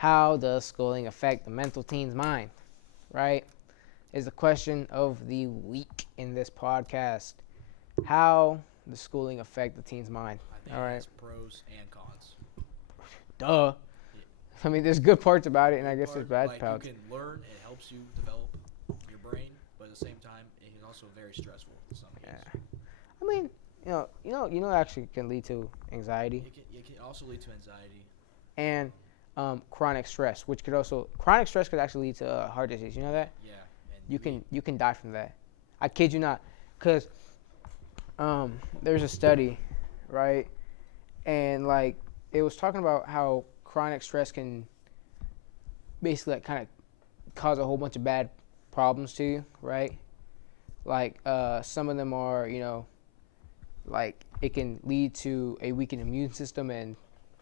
how does schooling affect the mental teen's mind, right? Is the question of the week in this podcast. How does schooling affect the teen's mind? I think All it right. has pros and cons. Duh. I mean, there's good parts about it, and I guess there's bad parts. You can learn, it helps you develop your brain, but at the same time, it is also very stressful in some cases. I mean, it actually can lead to anxiety It can also lead to anxiety. and chronic stress, chronic stress could actually lead to heart disease. You know that? Yeah. And You can die from that. I kid you not, because there's a study, right, and like it was talking about how chronic stress can basically like kind of cause a whole bunch of bad problems to you, right? Like some of them are, like it can lead to a weakened immune system and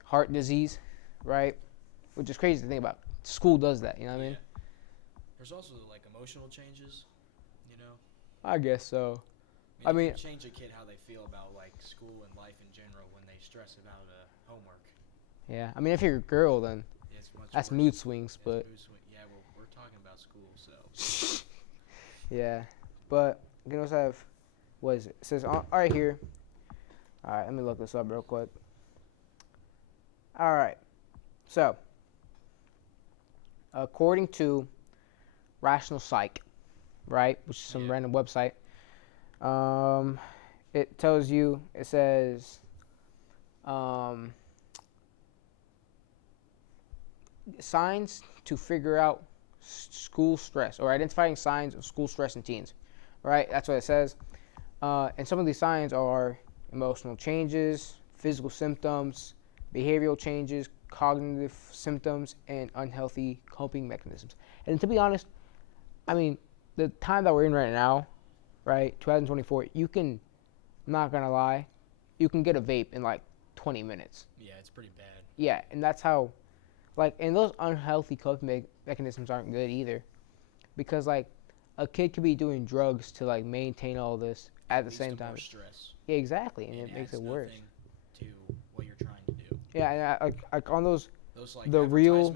heart disease, right? Which is crazy to think about. School does that, you know what I mean? There's also like emotional changes, you know. I guess so. It can change a kid how they feel about like school and life in general when they stress about homework. Yeah, I mean, if you're a girl, then that's worse. mood swings, but yeah, well, we're talking about school, so. yeah, but you can also have what is it? It says right here. All right, let me look this up real quick. All right, so according to Rational Psych, right, which is some random website, it tells you, it says, signs to figure out school stress, or identifying signs of school stress in teens, right? That's what it says. And some of these signs are emotional changes, physical symptoms, behavioral changes, cognitive symptoms, and unhealthy coping mechanisms. And to be honest, I mean, the time that we're in right now, right, 2024, I'm not gonna lie, you can get a vape in like 20 minutes. Yeah, it's pretty bad. Yeah, and that's how, like, and those unhealthy coping mechanisms aren't good either, because like a kid could be doing drugs to like maintain all this at the same time. More stress. Yeah, exactly, and it makes it worse. To what you're trying to do. Yeah, and like on those like the real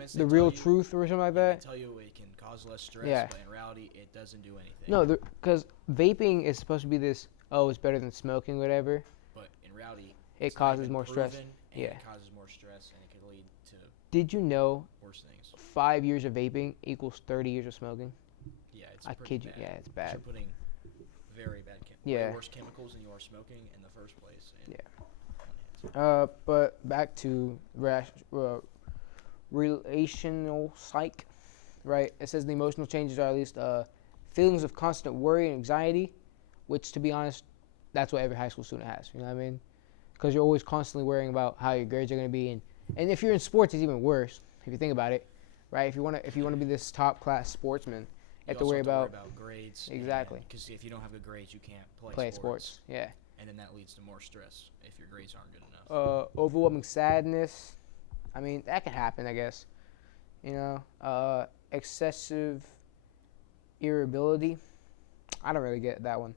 truth or something like that. They tell you it can cause less stress, but in reality, it doesn't do anything. No, because vaping is supposed to be this. Oh, it's better than smoking, whatever. But in reality, it causes more stress. Yeah, it causes more stress, and it could lead to. Did you know? Worse things. 5 years of vaping equals 30 years of smoking. Yeah, it's. I kid you. Bad. Yeah, it's bad. You're putting very bad worse chemicals than you are smoking in the first place. But back to relational psych, right? It says the emotional changes are at least feelings of constant worry and anxiety, which, to be honest, that's what every high school student has. You know what I mean? Because you're always constantly worrying about how your grades are going to be, and if you're in sports, it's even worse. If you think about it, right? If you want to be this top class sportsman, you have to worry about grades. Exactly. Because if you don't have good grades, you can't play sports. Yeah. And then that leads to more stress if your grades aren't good enough. Overwhelming sadness. I mean, that can happen, I guess. Excessive irritability. I don't really get that one.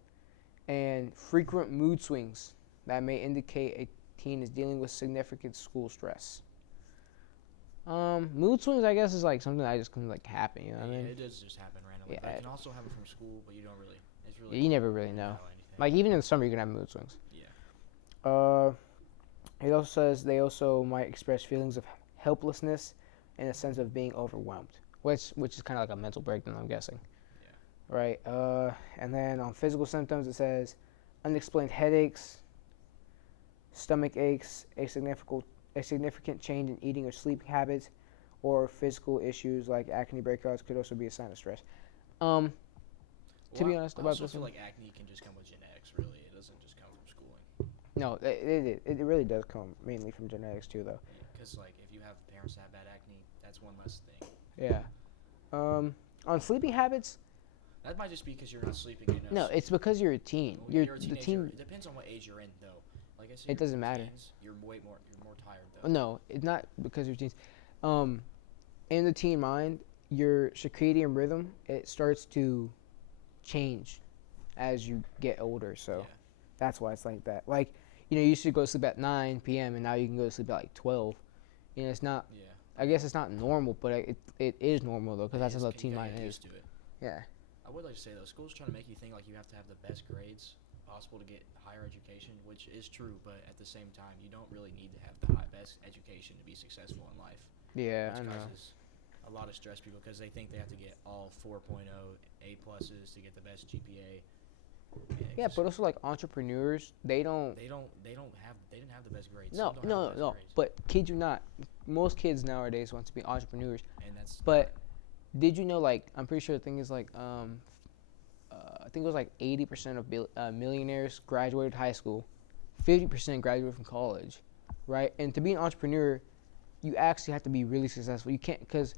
And frequent mood swings that may indicate a teen is dealing with significant school stress. Mood swings, I guess, is like something that just can like happen. You know what I mean? It does just happen randomly. Yeah, but it can also happen from school, but you don't really. It's really. You never really know. Like even in the summer, you can have mood swings. Yeah. It also says they also might express feelings of helplessness and a sense of being overwhelmed, which is kind of like a mental breakdown, I'm guessing. Yeah. Right. And then on physical symptoms, it says unexplained headaches, stomach aches, a significant change in eating or sleeping habits, or physical issues like acne breakouts could also be a sign of stress. To be honest about this, I feel like acne can just come with genetics. Really, it doesn't just come from schooling. No, it really does come mainly from genetics too, though. Because like if you have parents that have bad acne, that's one less thing. Yeah. On sleeping habits. That might just be because you're not sleeping enough. No, it's because you're a teen. You're a teenager. It depends on what age you're in, though. Like I said, it doesn't matter. Teens, you're more tired, though. No, it's not because you're teens. In the teen mind, your circadian rhythm, it starts to change as you get older. So that's why it's like that. Like, you used to go to sleep at 9 p.m. and now you can go to sleep at like 12. It's not. Yeah. I guess it's not normal, but it is normal though, because that's how the teen you mind get is. used to it. Yeah. I would like to say though, school's trying to make you think like you have to have the best grades possible to get higher education, which is true, but at the same time, you don't really need to have the best education to be successful in life. Yeah, Which I know. causes a lot of stress people because they think they have to get all 4.0 A pluses to get the best GPA. Yeah, but also like entrepreneurs, they didn't have the best grades. no Some don't have the best no. grades. But kids do not. Most kids nowadays want to be entrepreneurs. And that's But did you know, like, I'm pretty sure the thing is like I think it was like 80% of millionaires graduated high school, 50% graduated from college, right? And to be an entrepreneur, you actually have to be really successful. You can't, because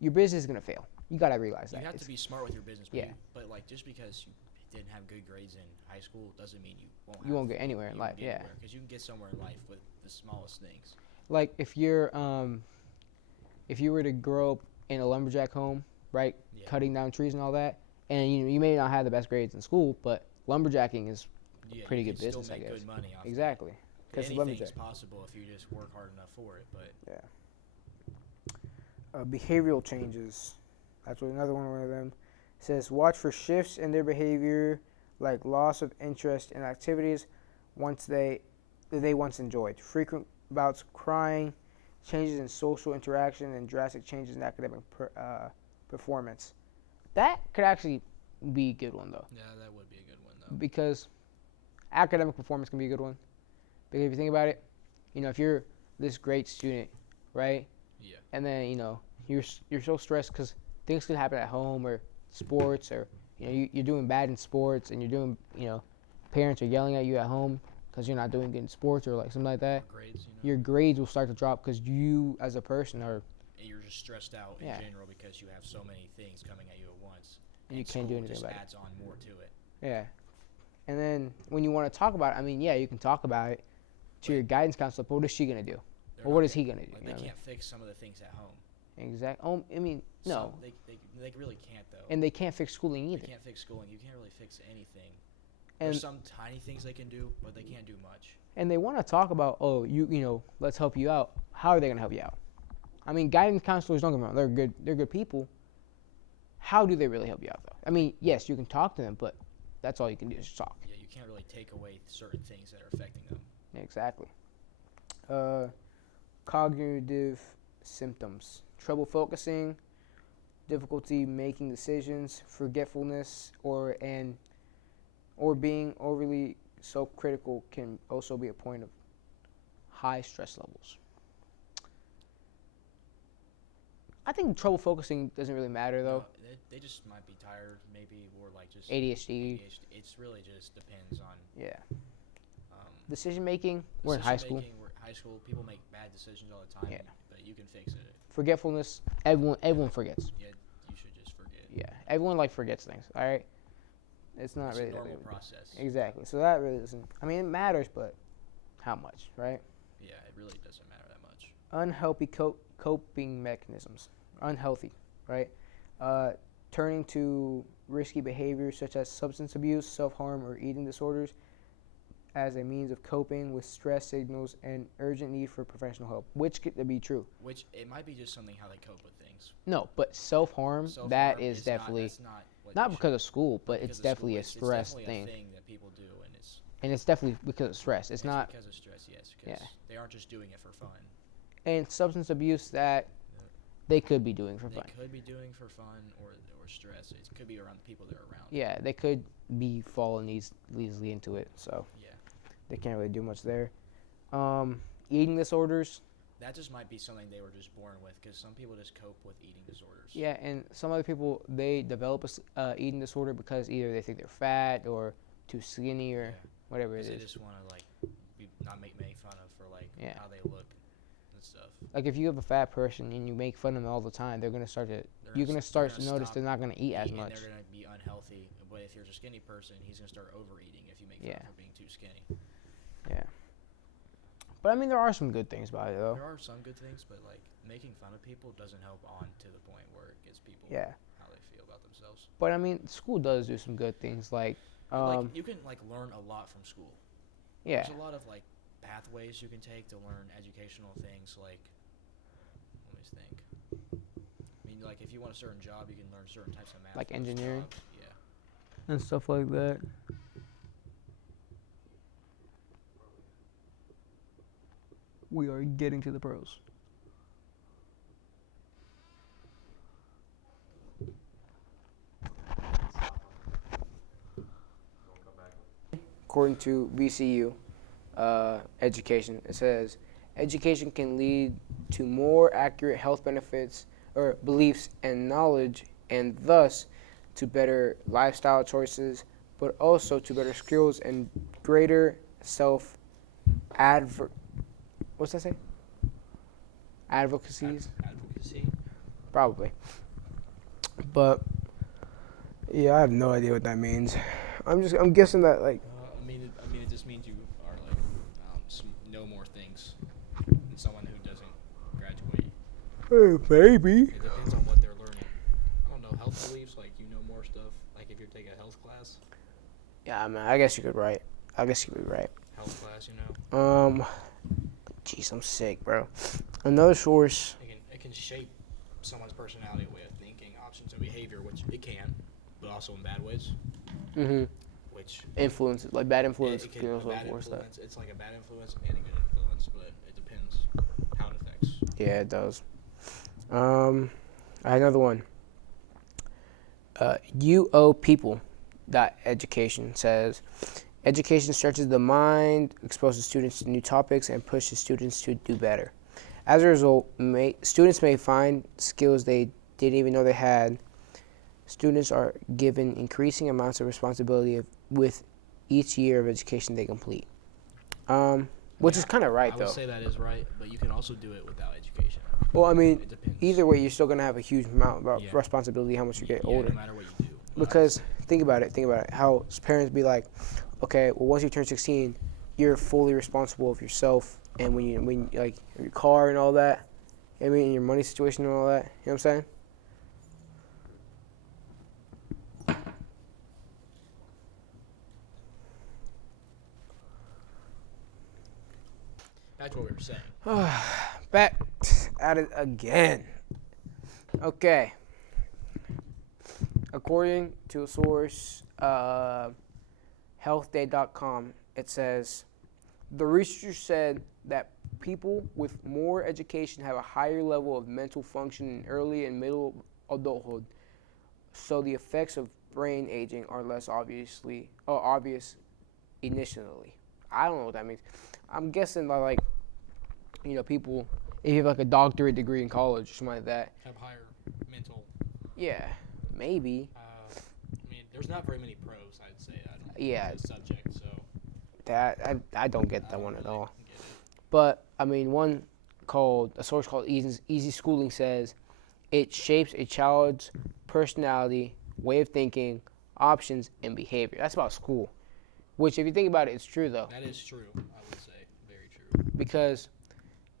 your business is gonna fail. You gotta realize that. you have to be smart with your business. But Yeah. But like just because you didn't have good grades in high school doesn't mean you won't get anywhere in life. Yeah. Because you can get somewhere in life with the smallest things. Like if you were to grow up in a lumberjack home, right, Yeah. cutting down trees and all that, and you may not have the best grades in school, but lumberjacking is Yeah, pretty you good can business, still I make guess. good money off of it. Exactly. Because Anything's possible if you just work hard enough for it. But behavioral changes. That's what another one of them says. Watch for shifts in their behavior, like loss of interest in activities they once enjoyed. Frequent bouts of crying, changes in social interaction, and drastic changes in academic performance. That could actually be a good one though, yeah, that would be a good one though. because academic performance can be a good one. Because if you think about it, if you're this great student, right? Yeah. And then you're so stressed because things could happen at home or sports, or you're doing bad in sports, and you're doing parents are yelling at you at home because you're not doing good in sports or like something like that. Grades, Your grades will start to drop because you as a person are and you're just stressed out in general because you have so many things coming at you at once. and you can't do anything just about it. adds on more to it. Yeah. And then when you want to talk about it, I mean, yeah, you can talk about it to your guidance counselor, but what is she gonna do? Or what is he gonna do? Like, they can't fix some of the things at home. Exactly. Oh, I mean, no. They really can't though. And they can't fix schooling either. They can't fix schooling. You can't really fix anything. And There's some tiny things they can do, but they can't do much. and they want to talk about, let's help you out. How are they gonna help you out? I mean, guidance counselors, don't get me wrong, they're good people. How do they really help you out though? I mean, yes, you can talk to them, but that's all you can do is just talk. Yeah, you can't really take away certain things that are affecting them. Exactly. Cognitive symptoms: trouble focusing, difficulty making decisions, forgetfulness, or being overly self-critical can also be a point of high stress levels. I think trouble focusing doesn't really matter though. No, they just might be tired, maybe, or like just ADHD. It's really just depends on Yeah. Decision making. We're in high school. High school, people make bad decisions all the time. Yeah. But you can fix it. Forgetfulness. Everyone forgets. Yeah, you should just forget. Yeah. Everyone forgets things. All right. It's not It's really a that normal big. process. Exactly. So that really doesn't. I mean, it matters, but how much, right? Yeah, it really doesn't matter that much. Unhealthy coping mechanisms. Unhealthy, right? Turning to risky behaviors such as substance abuse, self-harm, or eating disorders as a means of coping with stress signals and urgent need for professional help, which could be true. Which it might be just something how they cope with things. No, but self-harm, that is definitely not because of school, but it's definitely a stress thing. It's definitely a thing that people do, and it's definitely because of stress. It's not because of stress, yes. Because they aren't just doing it for fun. And substance abuse, that they could be doing for fun. They could be doing for fun or stress. It could be around the people they're around. Yeah, they could be falling easily into it, so they can't really do much there. Eating disorders. That just might be something they were just born with, because some people just cope with eating disorders. Yeah, and some other people, they develop a eating disorder because either they think they're fat or too skinny or whatever it is. They just want to not make fun of for how they look and stuff. Like if you have a fat person and you make fun of them all the time, you're gonna start to notice they're not gonna eat as much. And they're gonna be unhealthy. But if you're a skinny person, he's gonna start overeating if you make fun of being too skinny. Yeah. But I mean, there are some good things about it, though. There are some good things, but making fun of people doesn't help on to the point where it gets people how they feel about themselves. But I mean, school does do some good things, like you can learn a lot from school. Yeah. There's a lot of pathways you can take to learn educational things. Let me always think. I mean, like if you want a certain job, you can learn certain types of math. Like for those engineering? jobs. Yeah. And stuff like that. We are getting to the pros. According to VCU education, it says education can lead to more accurate health benefits or beliefs and knowledge, and thus to better lifestyle choices, but also to better skills and greater what's that say? Advocacies? Advocacy. Probably. But yeah, I have no idea what that means. I'm guessing that like I mean, it just means you are like know more things than someone who doesn't graduate. maybe. It depends on what they're learning. I don't know, health beliefs, like you know more stuff. Like if you're taking a health class. Yeah, I mean, I guess you could write. I guess you could be right. Health class, you know. Jeez, I'm sick, bro. Another source. It can shape someone's personality, way of thinking, options, and behavior, which it can, but also in bad ways. Mm-hmm. Which Influences, like bad influence. it can also enforce that. It's like a bad influence and a good influence, but it depends how it affects. Yeah, it does. I had another one. Education says, education stretches the mind, exposes students to new topics, and pushes students to do better. As a result, students may find skills they didn't even know they had. Students are given increasing amounts of responsibility with each year of education they complete. Which is kind of right, though. I would say that is right, but you can also do it without education. Well, I mean, It depends. either way, you're still going to have a huge amount of responsibility how much you get older. No matter what you do. Because think about it. How parents be like, okay, well, once you turn 16, you're fully responsible of yourself, and when like your car and all that, I mean, and your money situation and all that. You know what I'm saying? That's what we were saying. Back at it again. Okay. According to a source, healthday.com, it says, the researchers said that people with more education have a higher level of mental function in early and middle adulthood, so the effects of brain aging are less obvious initially. I don't know what that means. I'm guessing that, like, you know, people, if you have like a doctorate degree in college or something like that. Have higher mental. Yeah, maybe. I mean, there's not very many pros, I'd say. Yeah. This subject, so. That I don't get that one at really all. get it. But I mean, a source called Easy Schooling says it shapes a child's personality, way of thinking, options, and behavior. That's about school. Which, if you think about it, it's true though. That is true, I would say. Very true. Because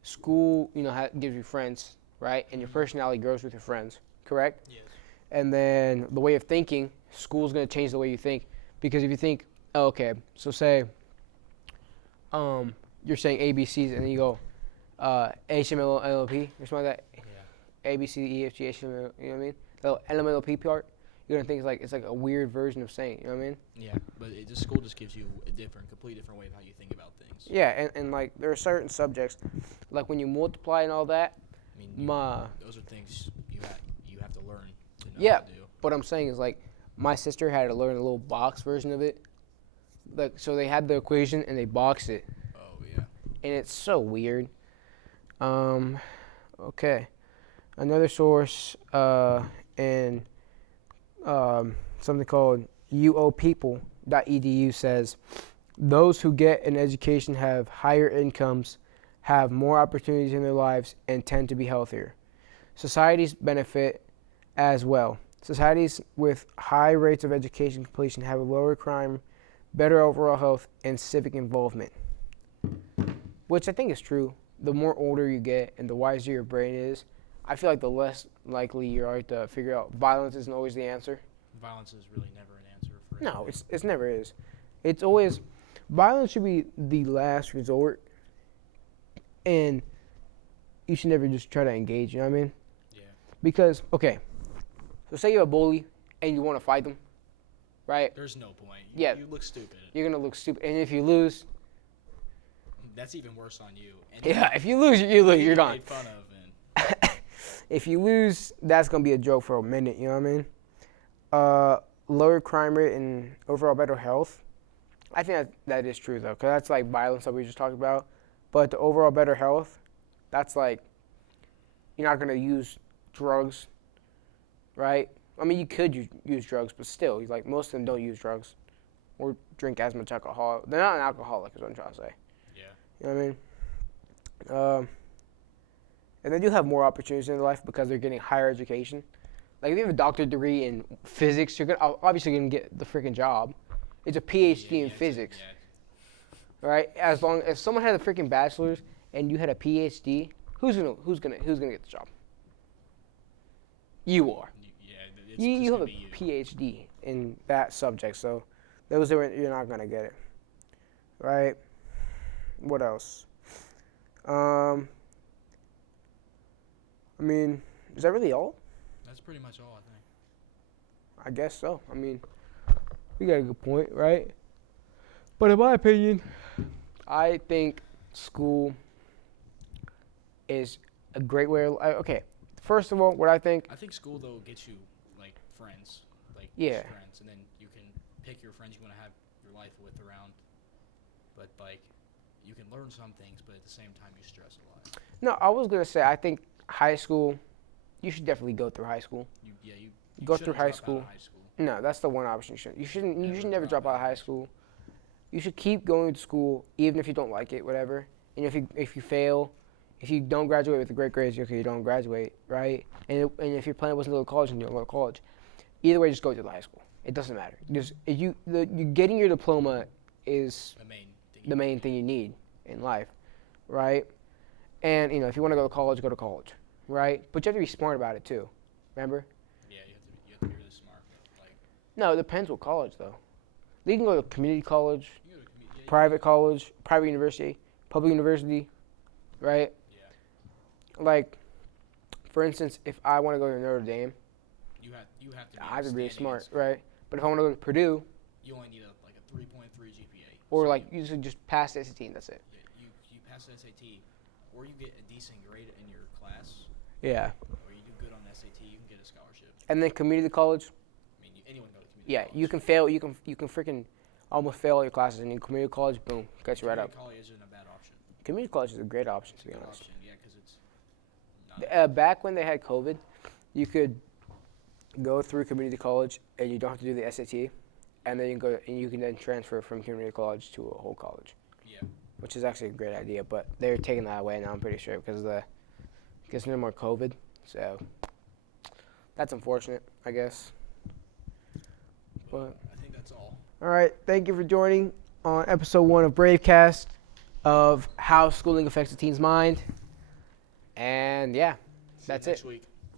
school, you know, gives you friends, right? And your personality grows with your friends, correct? Yes. And then the way of thinking, school's going to change the way you think. Because if you think, oh, okay, so say you're saying ABCs and then you go HML, NLP, or something like that. Yeah. A, B, C, D, E, F, G, H, M, L, you know what I mean? The LMNOP part, you're going to think it's like a weird version of saying, you know what I mean? Yeah, but school just gives you a completely different way of how you think about things. Yeah, and like there are certain subjects, like when you multiply and all that. I mean, those are things you have to learn to know how to do. What I'm saying is, like, my sister had to learn a little box version of it. Like, so they had the equation and they boxed it. Oh, yeah. And it's so weird. Okay. Another source in something called uopeople.edu says, those who get an education have higher incomes, have more opportunities in their lives, and tend to be healthier. Societies benefit as well. Societies with high rates of education completion have a lower crime, better overall health, and civic involvement. Which I think is true. The more older you get and the wiser your brain is, I feel like the less likely you are to figure out violence isn't always the answer. Violence is really never an answer for No, anything. it's never is. It's always, violence should be the last resort. And, you should never just try to engage. You know what I mean? Yeah. Because okay, so say you're a bully and you want to fight them, right? There's no point. Yeah. You look stupid. You're gonna look stupid, and if you lose, That's even worse on you. And yeah, if you lose, you lose. You're done. Made fun of and If you lose, that's gonna be a joke for a minute. You know what I mean? Lower crime rate and overall better health. I think that is true though, because that's like violence that we just talked about. But the overall better health, that's like you're not gonna use drugs, right? I mean, you could use drugs, but still, like most of them don't use drugs or drink as much alcohol. They're not an alcoholic, is what I'm trying to say. yeah. You know what I mean? And they do have more opportunities in their life because they're getting higher education. Like if you have a doctorate degree in physics, you're obviously gonna get the freaking job. It's a PhD in physics, right? As long as someone had a freaking bachelor's and you had a PhD, who's gonna get the job? You are. Yeah. You have a PhD in that subject, so those are you're not gonna get it, right? What else? I mean, is that really all? That's pretty much all, I think. I guess so. I mean, we got a good point, right? But in my opinion, I think school is a great way. Okay, first of all, what I think. I think school though gets you like friends, like Yeah. friends, and then you can pick your friends you want to have your life with around. But like, you can learn some things, but at the same time, you stress a lot. No, I was gonna say I think high school. You should definitely go through high school. You Go through shouldn't high drop out school. of high school. No, that's the one option you shouldn't. You shouldn't. You Never should never drop out of high school. You should keep going to school, even if you don't like it, whatever. And if you fail, if you don't graduate with the great grades, okay, you don't graduate, right? And if your plan wasn't to go to college, then you don't go to college. Either way, just go to the high school. It doesn't matter. Just you getting your diploma is The main thing you need in life, right? And if you want to go to college, right? But you have to be smart about it too. Remember? Yeah, you have to be really smart. Like, No, it depends what college though. You can go to community college, you go to private college, private university, public university, right? Yeah. Like, for instance, if I want to go to Notre Dame, You have to. I have to be really outstanding in smart, school. right? But if I want to go to Purdue, You only need a 3.3 GPA. or So like you should just pass the SAT and that's it. you pass the SAT, or you get a decent grade in your class, Yeah. or you do good on the SAT, you can get a scholarship. And then community college, I mean, anyone can go to community yeah, college. you can fail. You can freaking almost fail all your classes, and in community college, boom, cuts you right up. Community college isn't a bad option. Community college is a great option, to be Good honest. option, yeah, because it's not. Back when they had COVID, you could go through community college and you don't have to do the SAT, and then you can then transfer from community college to a whole college, Yeah. which is actually a great idea. But they're taking that away now. I'm pretty sure because no more COVID. So that's unfortunate, I guess. But I think that's all. all right, thank you for joining on episode 1 of BraveCast of how schooling affects a teen's mind. And yeah, See you that's next it. week.